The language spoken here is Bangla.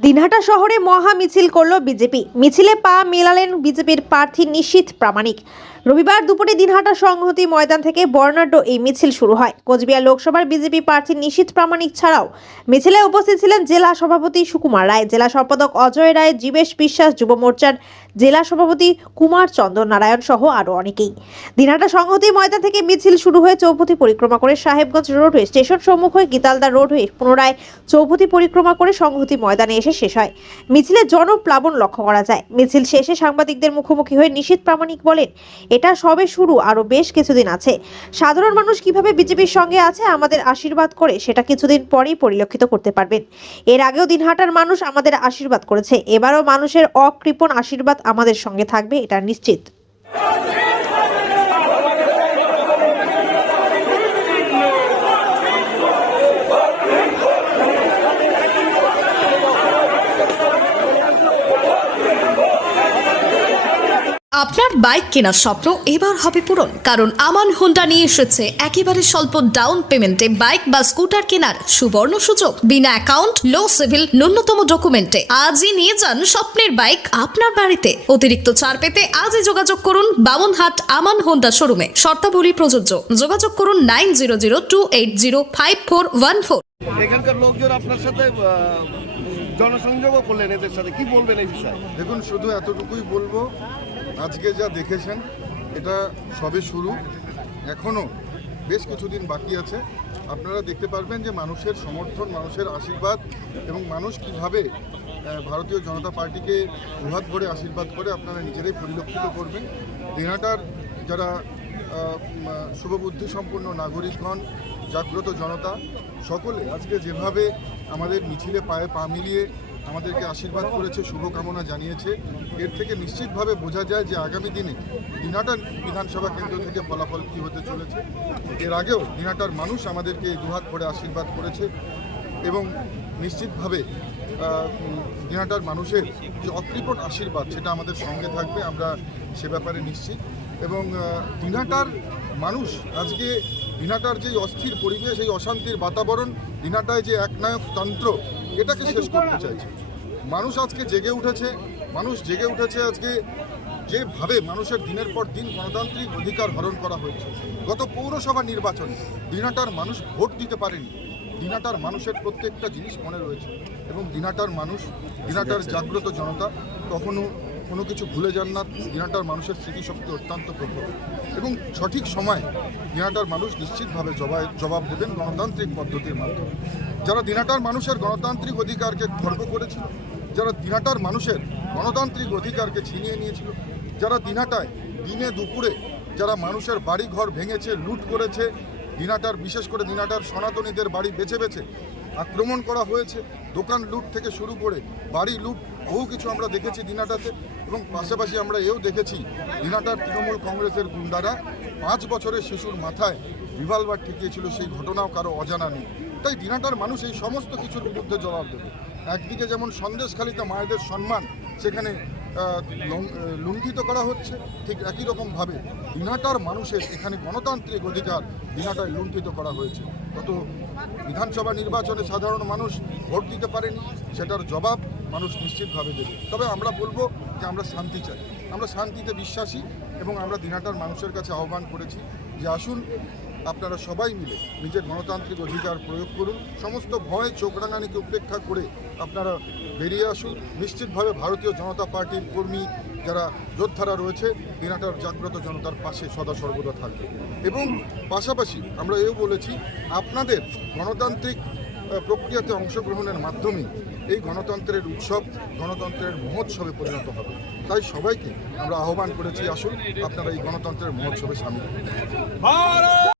দিনহাটা শহরে মহা মিছিল করল বিজেপি। মিছিলে পা মেলালেন বিজেপির প্রার্থী নিশীথ প্রামাণিক। রবিবার দুপুরে দিনহাটা সংহতি ময়দান থেকে বর্ণাঢ্য এই মিছিল শুরু হয়। কোচবিহার লোকসভার বিজেপি প্রার্থী নিশীথ প্রামাণিক ছাড়াও মিছিলে উপস্থিত ছিলেন জেলা সভাপতি সুকুমার রায়, জেলা সম্পাদক অজয় রায়, জীবেশ বিশ্বাস, যুব মোর্চার জেলা সভাপতি কুমার চন্দ্র নারায়ণ সহ আরও অনেকেই। দিনহাটা সংহতি ময়দান থেকে মিছিল শুরু হয়ে চৌপতি পরিক্রমা করে সাহেবগঞ্জ রোড হয়ে স্টেশন সম্মুখ হয়ে গীতালদা রোড হয়ে পুনরায় চৌপতি পরিক্রমা করে সংহতি ময়দানে এসে শেষ হয়। মিছিলের জনপ্লাবন লক্ষ্য করা যায়। মিছিল শেষে সাংবাদিকদের মুখোমুখি হয়ে নিশীথ প্রামাণিক বলেন, এটা সবে শুরু আরও বেশ কিছুদিন আছে। সাধারণ মানুষ কীভাবে বিজেপির সঙ্গে আছে আমাদের আশীর্বাদ করে সেটা কিছুদিন পরেই পরিলক্ষিত করতে পারবেন। এর আগেও দিনহাটার মানুষ আমাদের আশীর্বাদ করেছে। এবারও মানুষের অকৃপণ আশীর্বাদ আমাদের সঙ্গে থাকবে এটা নিশ্চিত। আপনার বাইক কেনার স্বপ্ন এবার হবে পূরণ কারণ আমান হোন্ডা নিয়ে এসেছে একেবারে স্বল্প ডাউন পেমেন্টে বাইক বা স্কুটার কেনার সুবর্ণ সুযোগ। বিনা অ্যাকাউন্ট লো সিভিল ন্যূনতম ডকুমেন্টে আজই নিয়ে যান স্বপ্নের বাইক আপনার বাড়িতে। অতিরিক্ত ছাড় পেতে আজই যোগাযোগ করুন বামনহাট আমান হোন্ডা শোরুমে শর্তাবলী প্রযোজ্য। যোগাযোগ করুন nine zero zero two eight zero five four one four এখানকার লোকজন আপনার সাথে জনসংযোগও করলেন এদের সাথে। কি বলবেন এই বিষয়ে? দেখুন শুধু এতটুকুই বলব আজকে যা দেখেছেন, এটা সবে শুরু। এখনও বেশ কিছুদিন বাকি আছে। আপনারা দেখতে পারবেন যে মানুষের সমর্থন, মানুষের আশীর্বাদ এবং মানুষ কীভাবে ভারতীয় জনতা পার্টিকে দুহাত ভরে আশীর্বাদ করে আপনারা নিজেরাই পরিলক্ষিত করবেন। দেনাটার যারা শুভবুদ্ধি সম্পন্ন নাগরিকগণ, জাগ্রত জনতা, সকলে আজকে যেভাবে আমাদের মিছিলে পায়ে পা মিলিয়ে আমাদেরকে আশীর্বাদ করেছে, শুভকামনা জানিয়েছে। এর থেকে নিশ্চিতভাবে বোঝা যায় যে আগামী দিনে দিনাটার বিধানসভা কেন্দ্র থেকে ফলাফল কী হতে চলেছে। এর আগেও দিনাটার মানুষ আমাদেরকে দুহাত করে আশীর্বাদ করেছে এবং নিশ্চিতভাবে দিনাটার মানুষের যে অকৃপণ আশীর্বাদ সেটা আমাদের সঙ্গে থাকবে, আমরা সে ব্যাপারে নিশ্চিত। এবং দিনাটার মানুষ, আজকে দিনাটার যে অস্থির পরিবেশ, এই অশান্তির বাতাবরণ, দিনাটায় যে একনায়ক তন্ত্র এটাকে শেষ করতে চাইছে। মানুষ আজকে জেগে উঠেছে মানুষ জেগে উঠেছে আজকে যেভাবে মানুষের দিনের পর দিন গণতান্ত্রিক অধিকার হরণ করা হয়েছে। গত পৌরসভা নির্বাচনে দিনাটার মানুষ ভোট দিতে পারেনি। দিনাটার মানুষের প্রত্যেকটা জিনিস মনে রয়েছে এবং দিনাটার মানুষ দিনাটার জাগ্রত জনতা কখনো কোনো কিছু ভুলে যান না দিনাটার মানুষের স্মৃতিশক্তি অত্যন্ত প্রবল এবং সঠিক সময় দিনাটার মানুষ নিশ্চিতভাবে জবাব জবাব দেবেন গণতান্ত্রিক পদ্ধতির মাধ্যমে। যারা দিনাটার মানুষের গণতান্ত্রিক অধিকারকে খর্ব করেছিল, যারা দিনাটার মানুষের গণতান্ত্রিক অধিকারকে ছিনিয়ে নিয়েছিল, যারা দিনাটায় দিনে দুপুরে যারা মানুষের বাড়ি ঘর ভেঙেছে, লুট করেছে দিনাটার, বিশেষ করে দিনাটার সনাতনীদের বাড়ি বেছে বেছে আক্রমণ করা হয়েছে, দোকান লুট থেকে শুরু করে বাড়ি লুট, বহু কিছু আমরা দেখেছি দিনাটাতে এবং পাশাপাশি আমরা এও দেখেছি দিনাটার তৃণমূল কংগ্রেসের গুন্ডারা পাঁচ বছরের শিশুর মাথায় রিভলভার ঠেকিয়েছিল, সেই ঘটনাও কারও অজানা নেই। তাই দিনাটার মানুষ এই সমস্ত কিছুর বিরুদ্ধে জবাব দেবে। একদিকে যেমন সন্দেশখালিতে মায়েদের সম্মান, সেখানে লুণ্ঠিত করা হচ্ছে। ঠিক একই রকমভাবে দিনাটার মানুষের এখানে গণতান্ত্রিক অধিকার দিনাটায় লুণ্ঠিত করা হয়েছে। গত বিধানসভা নির্বাচনে সাধারণ মানুষ ভোট দিতে পারেনি, সেটার জবাব মানুষ নিশ্চিতভাবে দেবে। তবে আমরা বলব যে আমরা শান্তি চাই। আমরা শান্তিতে বিশ্বাসী এবং আমরা দিনাটার মানুষের কাছে আহ্বান করেছি যে আসুন আপনারা সবাই মিলে নিজের গণতান্ত্রিক অধিকার প্রয়োগ করুন। সমস্ত ভয় চোখ রাঙানিকে উপেক্ষা করে আপনারা বেরিয়ে আসুন। নিশ্চিতভাবে ভারতীয় জনতা পার্টির কর্মী যারা যোদ্ধারা রয়েছে দিনাটার জাগ্রত জনতার পাশে সদা সর্বদা থাকবে। এবং পাশাপাশি আমরা এও বলেছি, আপনাদের গণতান্ত্রিক প্রক্রিয়াতে অংশগ্রহণের মাধ্যমে এই গণতন্ত্রের উৎসব, গণতন্ত্রের মহোৎসবে পরিণত হবে। তাই সবাইকে আমরা আহ্বান করেছি, আসুন আপনারা এই গণতন্ত্রের মহোৎসবে সামিল।